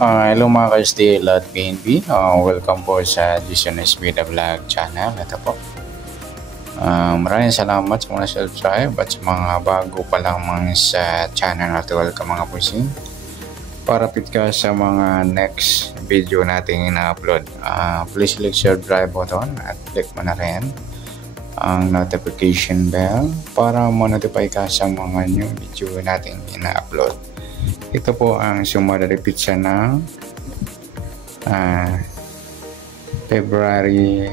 Hello mga ka-STL at PNP. Welcome po sa Jason Espida Vlog channel. Ito po. Maraming salamat sa mga subscribe at sa mga bago pa lang mga sa channel natin. Welcome mga pusing. Para fit ka sa mga next video natin ina-upload. Please click subscribe button at click mo na rin ang notification bell para ma-notify ka sa mga new video natin ina-upload. Ito po ang sumunod na pizza ng February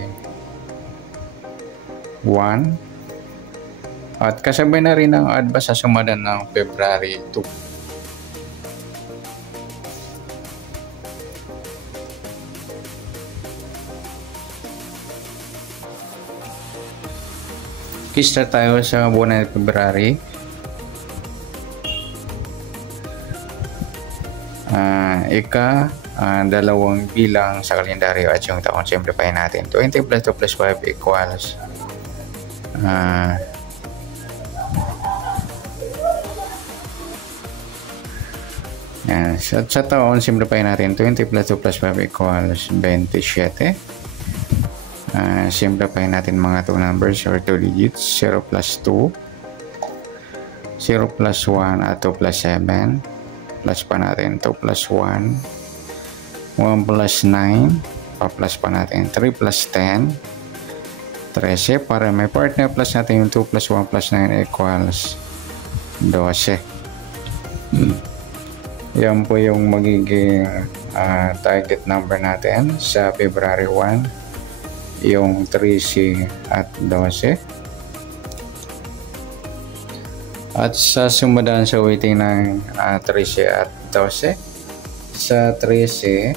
1 at kasabay na rin ang advance sa sumunod ng February 2. Start tayo sa buwan ng February. Dalawang bilang sa kalendaryo at yung taon simplify natin. 20 plus 2 plus 5 equals sa taon simplify natin. 20 plus 2 plus 5 equals 27. Simplify natin mga 2 numbers or 2 digits. 0 plus 2, 0 plus 1 at 2 plus 7. Plus pa natin 2 plus 1, 1 plus 9, pa-plus pa natin 3 plus 10, 13. Para may partner plus natin yung 2 plus 1 plus 9 equals 12. Yan po yung magiging target number natin sa February 1, yung 13 at 12. At sa sumundan sa waiting ng 13 at 12. Sa 13,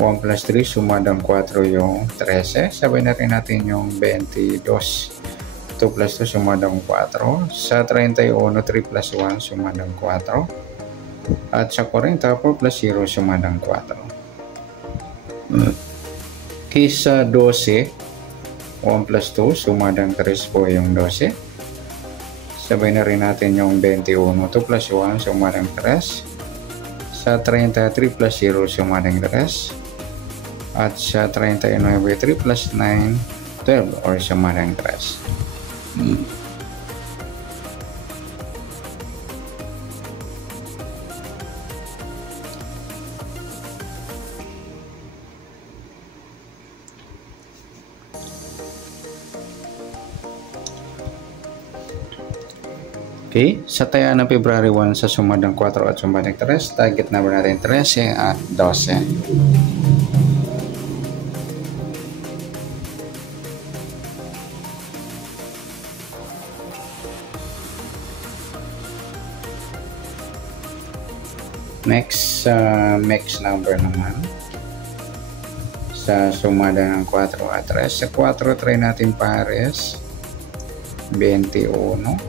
1 plus 3, sumadang 4 yung 13. Sabay na rin natin yung 22. 2 plus 2, sumadang 4. Sa 31, 3 plus 1, sumadang 4. At sa 40, 4 plus 0, sumadang 4. Sa 12, 1 plus 2, sumadang 3 po yung 12. Sabay na rin natin yung 21. 2 plus 1, sumadang 3. Sa 33 plus 0, sumadang 3. At sa 39, 3 plus 9, 12 or sumadang 3. Okay, sa taya ng February 1 sa sumadang 4 at sumadang 3, target number natin 13 at 12. Next, mix number naman. Sa sumadang ng 4 at 3. Sa 4, try natin pares. 21.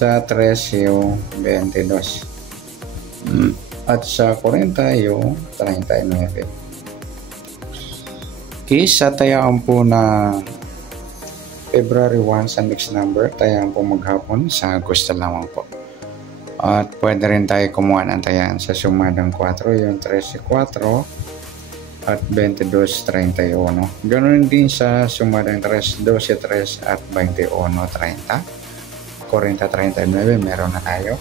Sa 3 yung 22 at sa 40 yung 39. Okay, sa tayaan po na February 1 sa mixed number, tayaan po maghapon sa gusto lamang po. At pwede rin tayo kumuha ng tayaan sa sumadang 4 yung 13, 4 at 22, 31. Ganoon din sa sumadang 3, 12, 3 at 21, 30. 40-39 meron na tayo.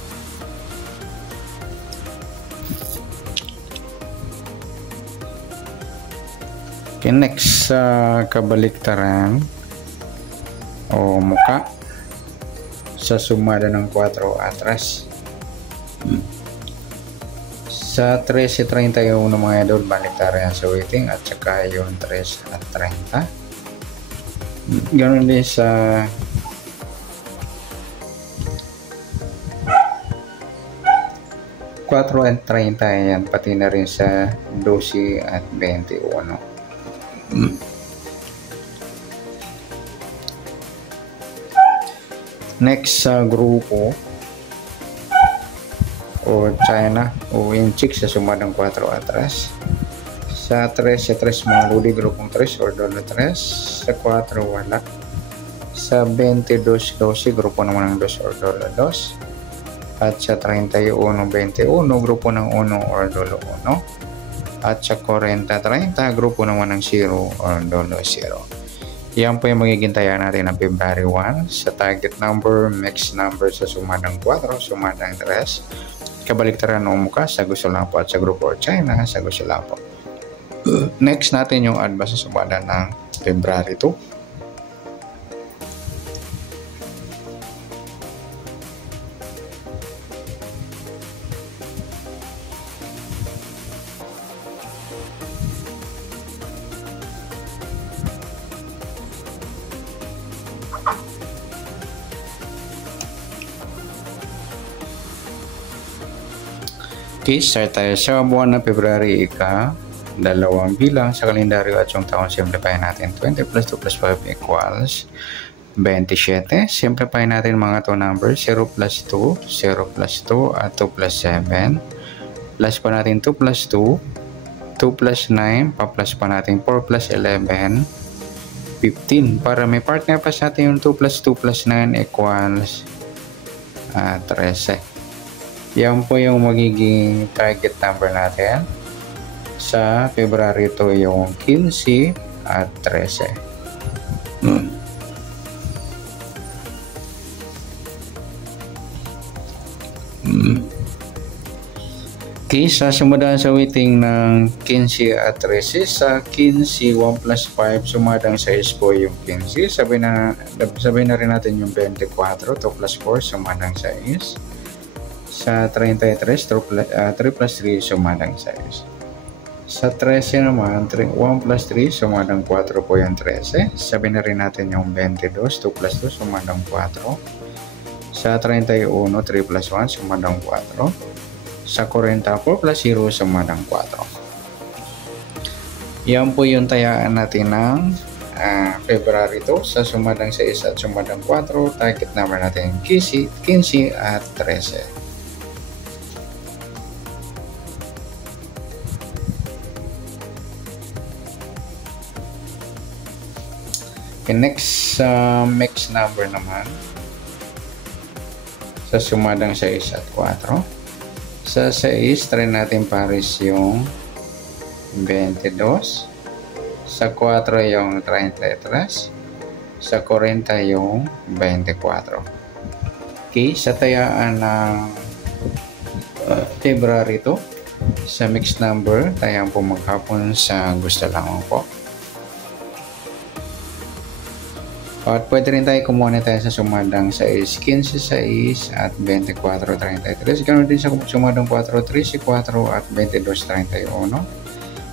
Okay, next sa kabaliktaran o muka sa sumada ng 4 atras. Sa 13-31 mga idol, baliktaran sa waiting at saka yung 3 at 30. Ganoon din sa 4 at 30, yan, pati na rin sa 12 at 21. Next sa grupo o China o Inchik sa sumadang 4 atras. Sa 3 mga ludi grupong 3 or dolo 3. Sa 4 wala. Sa 22, 12 grupo naman ng 2 or dolo 2. At sa 31-21, grupo ng 1 or dolo 1. At sa 40-30, grupo naman ng 0 or dolo 0. Yan po yung magiging taya natin ng February 1. Sa target number, mixed number sa sumadang 4, sumadang 3. Kabaliktaran ng muka sa gusto lang po at sa grupo or China sa gusto lang po. Next natin yung advice sa sumada ng February 2. Okay, start tayo sa buwan ng February dalawang bilang sa kalendaryo at yung taon. Simplify natin 20 plus 2 plus 5 equals 27. Simplify natin mga to numbers, 0 plus 2, 0 plus 2 at 2 plus 7. Plus pa natin 2 plus 2, 2 plus 9, pa-plus pa natin 4 plus 11, 15. Para may partner pa sa atin yung 2 plus 2 plus 9 equals 13. Yan po yung magiging target number natin sa February 2, yung 15 at 13. Okay, sa sumadaan sa waiting ng 15 at 13, sa 15, 1 plus 5, sumadang 6 po yung 15. Sabi na rin natin yung 24, 2 plus 4, sumadang 6. Sa 33, 3 plus 3, sumadang 6. Sa 13 naman, 1 plus 3, sumadang 4 po yung 13. Sabi na rin natin yung 22, 2 plus 2, sumadang 4. Sa 31, 3 plus 1, sumadang 4. Sa 44 plus 0, sumadang 4. Yan po yung tayaan natin ng February 2 sa sumadang 6 at sumadang 4. Target number natin 15 at 13. Okay, next mixed number naman sa sumadang 6 at 4. Sa 6, try natin pares yung 22. Sa 4 yung 33. Sa 40 yung 24. Okay, sa tayaan ng February 2, sa mixed number, tayaan po maghapon sa gusto lang po. At pwede rin tayo kumuha tayo sa sumadang 6, 15, 6 at 24, 33. Ganoon din sa sumadang 4, 13, 4 at 22, 31.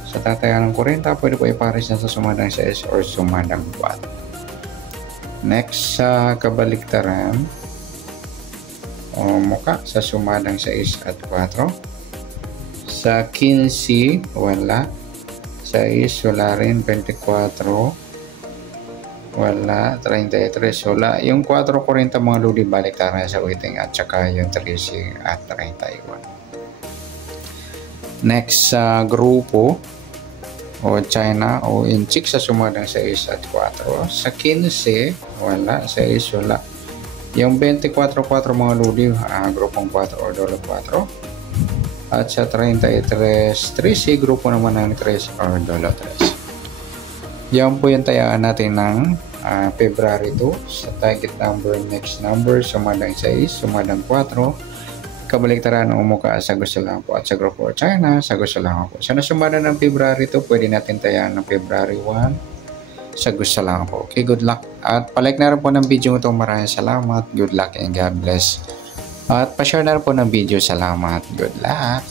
Sa tatayan ng 40, pwede po ipares na sa sumadang 6 or sumadang 4. Next, sa kabaliktaran o muka sa sumadang 6 at 4. Sa 15, wala. 6, wala rin. 24, wala. 33, wala. Yung 4-40 mga luli baliktaran sa waiting at saka yung 13 at 31. Next sa grupo o China o inchik sa sumadang 6 at 4. Sa 15, wala. 6, wala. Yung 24-4 mga luli, grupong 4 or dolo 4. At sa 33, 13, grupo naman ng 3 or dolo 3. Yan po yung tayaan natin ng February 2 sa target number, next number, sumadang 6, sumadang 4. Kabaliktaran ng umuka sa gusto lang po at sa grupo China sa gusto lang po. Sa nasumada ng February 2, pwede natin tayaan ng February 1 sa gusto lang po. Okay, good luck. At palike na rin po ng video ito. Maraming salamat. Good luck and God bless. At pa-share na rin po ng video. Salamat. Good luck.